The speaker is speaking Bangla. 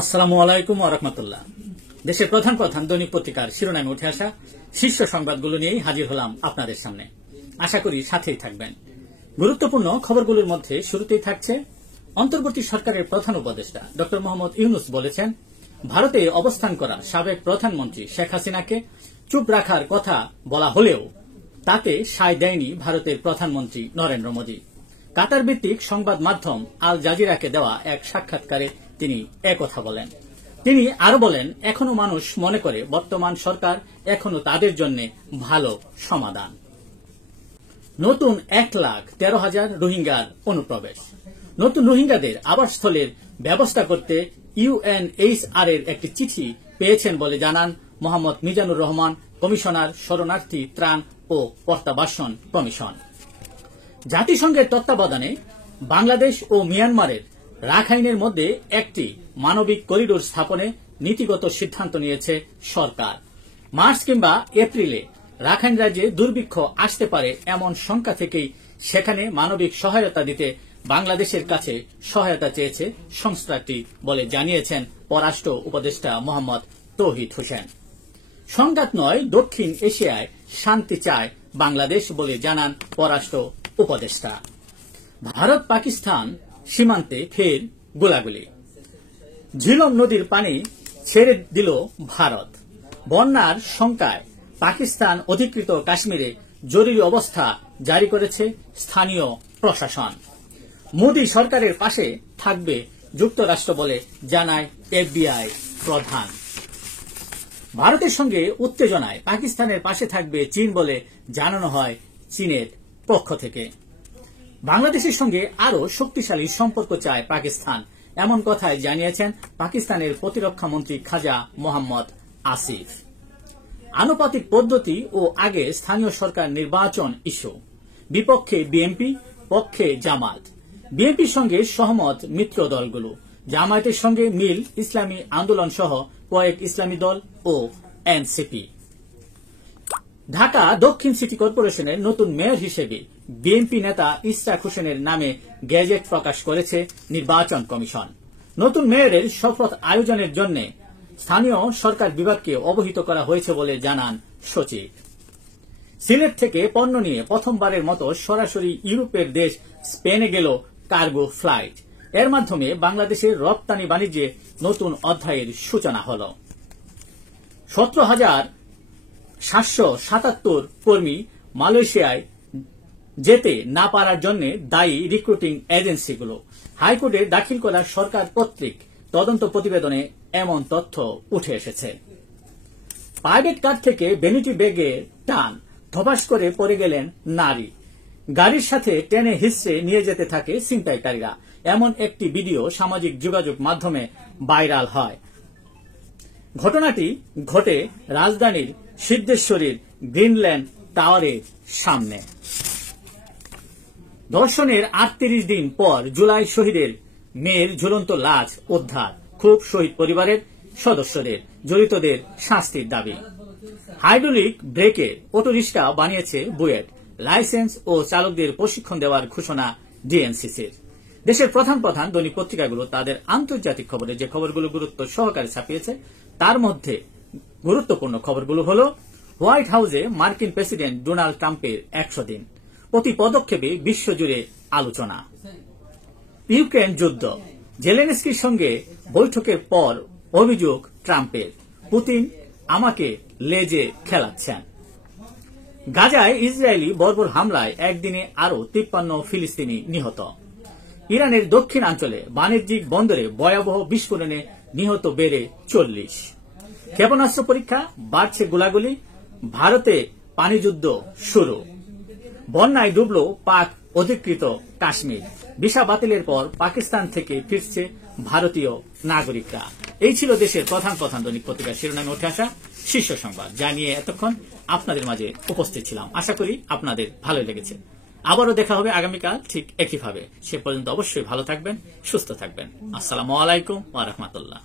আসসালামু আলাইকুম ওয়া রাহমাতুল্লাহ। দেশের প্রধান প্রধান দৈনিক পত্রিকার শিরোনামে উঠে আসা শীর্ষ সংবাদগুলো নিয়েই হাজির হলাম আপনাদের সামনে। আশা করি সাথেই থাকবেন। গুরুত্বপূর্ণ খবরগুলোর মধ্যে শুরুতেই থাকছে, অন্তর্বর্তী সরকারের প্রধান উপদেষ্টা ডক্টর মোহাম্মদ ইউনূস বলেছেন, ভারতে অবস্থান করা সাবেক প্রধানমন্ত্রী শেখ হাসিনাকে চুপ রাখার কথা বলা হলেও তাতে সায় দেয়নি ভারতের প্রধানমন্ত্রী নরেন্দ্র মোদী। কাতার ভিত্তিক সংবাদ মাধ্যম আল জাজিরাকে দেওয়া এক সাক্ষাৎকারে তিনি একথা বলেন। তিনি আরো বলেন, এখনো মানুষ মনে করে বর্তমান সরকার এখনো তাদের জন্য ভালো সমাধান। নতুন 1,13,000 রোহিঙ্গার অনুপ্রবেশ। নতুন রোহিঙ্গাদের আবাসস্থলের ব্যবস্থা করতে ইউএনএইচআর এর একটি চিঠি পেয়েছেন বলে জানান মোহাম্মদ মিজানুর রহমান, কমিশনার, শরণার্থী ত্রাণ ও প্রত্যাবাসন কমিশন। জাতিসংঘের তত্ত্বাবধানে বাংলাদেশ ও মিয়ানমারের রাখাইনের মধ্যে একটি মানবিক করিডোর স্থাপনে নীতিগত সিদ্ধান্ত নিয়েছে সরকার। মার্চ কিংবা এপ্রিলে রাখাইন রাজ্যে দুর্ভিক্ষ আসতে পারে এমন শঙ্কা থেকেই সেখানে মানবিক সহায়তা দিতে বাংলাদেশের কাছে সহায়তা চেয়েছে সংস্থাটি বলে জানিয়েছেন পররাষ্ট্র উপদেষ্টা মোহাম্মদ তৌহিদ হোসেন। সংঘাত নয়, দক্ষিণ এশিয়ায় শান্তি চায় বাংলাদেশ বলে জানান পররাষ্ট্র উপদেষ্টা। ভারত পাকিস্তান সীমান্তে ফের গোলাগুলি। ঝিলম নদীর পানি ছেড়ে দিল ভারত। বন্যার শঙ্কায় পাকিস্তান অধিকৃত কাশ্মীরে জরুরি অবস্থা জারি করেছে স্থানীয় প্রশাসন। মোদী সরকারের পাশে থাকবে যুক্তরাষ্ট্র বলে জানায় এফবিআই প্রধান। ভারতের সঙ্গে উত্তেজনায় পাকিস্তানের পাশে থাকবে চীন বলে জানানো হয় চীনের পক্ষ থেকে। বাংলাদেশের সঙ্গে আরো শক্তিশালী সম্পর্ক চায় পাকিস্তান, এমন কথাই জানিয়েছেন পাকিস্তানের প্রতিরক্ষা মন্ত্রী খাজা মোহাম্মদ আসিফ। আনুপাতিক পদ্ধতি ও আগে স্থানীয় সরকার নির্বাচন ইস্যু। বিপক্ষে বিএনপি, পক্ষে জামাত। বিএনপির সঙ্গে সহমত মিত্র দলগুলো। জামায়াতের সঙ্গে মিল ইসলামী আন্দোলন সহ কয়েক ইসলামী দল ও এনসিপি। ঢাকা দক্ষিণ সিটি কর্পোরেশনের নতুন মেয়র হিসেবে বিএনপি নেতা ইশরাক হোসেনের নামে গেজেট প্রকাশ করেছে নির্বাচন কমিশন। নতুন মেয়রের শপথ আয়োজনের জন্য স্থানীয় সরকার বিভাগকে অবহিত করা হয়েছে বলে জানান সচিব। সিলেট থেকে পণ্য নিয়ে প্রথমবারের মতো সরাসরি ইউরোপের দেশ স্পেনে গেল কার্গো ফ্লাইট। এর মাধ্যমে বাংলাদেশের রপ্তানি বাণিজ্যে নতুন অধ্যায়ের সূচনা হল। 17,777 কর্মী মালয়েশিয়ায় যেতে না পারার জন্য দায়ী রিক্রুটিং এজেন্সিগুলো। হাইকোর্টে দাখিল করা সরকার কর্তৃক তদন্ত প্রতিবেদনে এমন তথ্য উঠে এসেছে। প্রাইভেট কার থেকে ভ্যানিটি ব্যাগে টান, ধপাস করে পড়ে গেলেন নারী। গাড়ির সাথে টেনে হিঁচড়ে নিয়ে যেতে থাকে ছিনতাইকারীরা। এমন একটি ভিডিও সামাজিক যোগাযোগ মাধ্যমে ভাইরাল হয়। ঘটনাটি ঘটে রাজধানীর সিদ্ধেশ্বরীর গ্রিনল্যান্ড টাওয়ারের সামনে। ধর্ষণের 38 দিন পর জুলাই শহীদের মেয়ের ঝুলন্ত লাশ উদ্ধার। ক্ষোভ শহীদ পরিবারের সদস্যদের, জড়িতদের শাস্তির দাবি। হাইড্রোলিক ব্রেকের অটোরিক্সা বানিয়েছে বুয়েট। লাইসেন্স ও চালকদের প্রশিক্ষণ দেওয়ার ঘোষণা ডিএনসিসির। দেশের প্রধান প্রধান দৈনিক পত্রিকাগুলো তাদের আন্তর্জাতিক খবরে যে খবরগুলো গুরুত্ব সহকারে ছাপিয়েছে তার মধ্যে গুরুত্বপূর্ণ খবরগুলো হল, হোয়াইট হাউসে মার্কিন প্রেসিডেন্ট ডোনাল্ড ট্রাম্পের 100 দিন, প্রতি পদক্ষেপে বিশ্বজুড়ে আলোচনা। ইউক্রেন যুদ্ধ, জেলেনস্কির সঙ্গে বৈঠকের পর অভিযোগ ট্রাম্পের, পুতিন আমাকে লেজে খেলাচ্ছেন। গাজায় ইসরায়েলি বর্বর হামলায় একদিনে আরো 53 ফিলিস্তিনি নিহত। ইরানের দক্ষিণাঞ্চলে বাণিজ্যিক বন্দরে ভয়াবহ বিস্ফোরণে নিহত বেড়ে 40। ক্ষেপণাস্ত্র পরীক্ষা, বাড়ছে গোলাগুলি। ভারতে পানিযুদ্ধ শুরু। বন্যায় ডুবল পাক অধিকৃত কাশ্মীর। ভিসা বাতিলের পর পাকিস্তান থেকে ফিরছে ভারতীয় নাগরিকরা। এই ছিল দেশের প্রধান প্রধান দৈনিক পত্রিকার শিরোনামে উঠে আসা শীর্ষ সংবাদ, যা নিয়ে এতক্ষণ আপনাদের মাঝে উপস্থিত ছিলাম। আশা করি আপনাদের ভালোই লেগেছে। আবারও দেখা হবে আগামীকাল ঠিক একইভাবে। সে পর্যন্ত অবশ্যই ভালো থাকবেন, সুস্থ থাকবেন। আসসালামু আলাইকুম ওয়া রাহমাতুল্লাহ।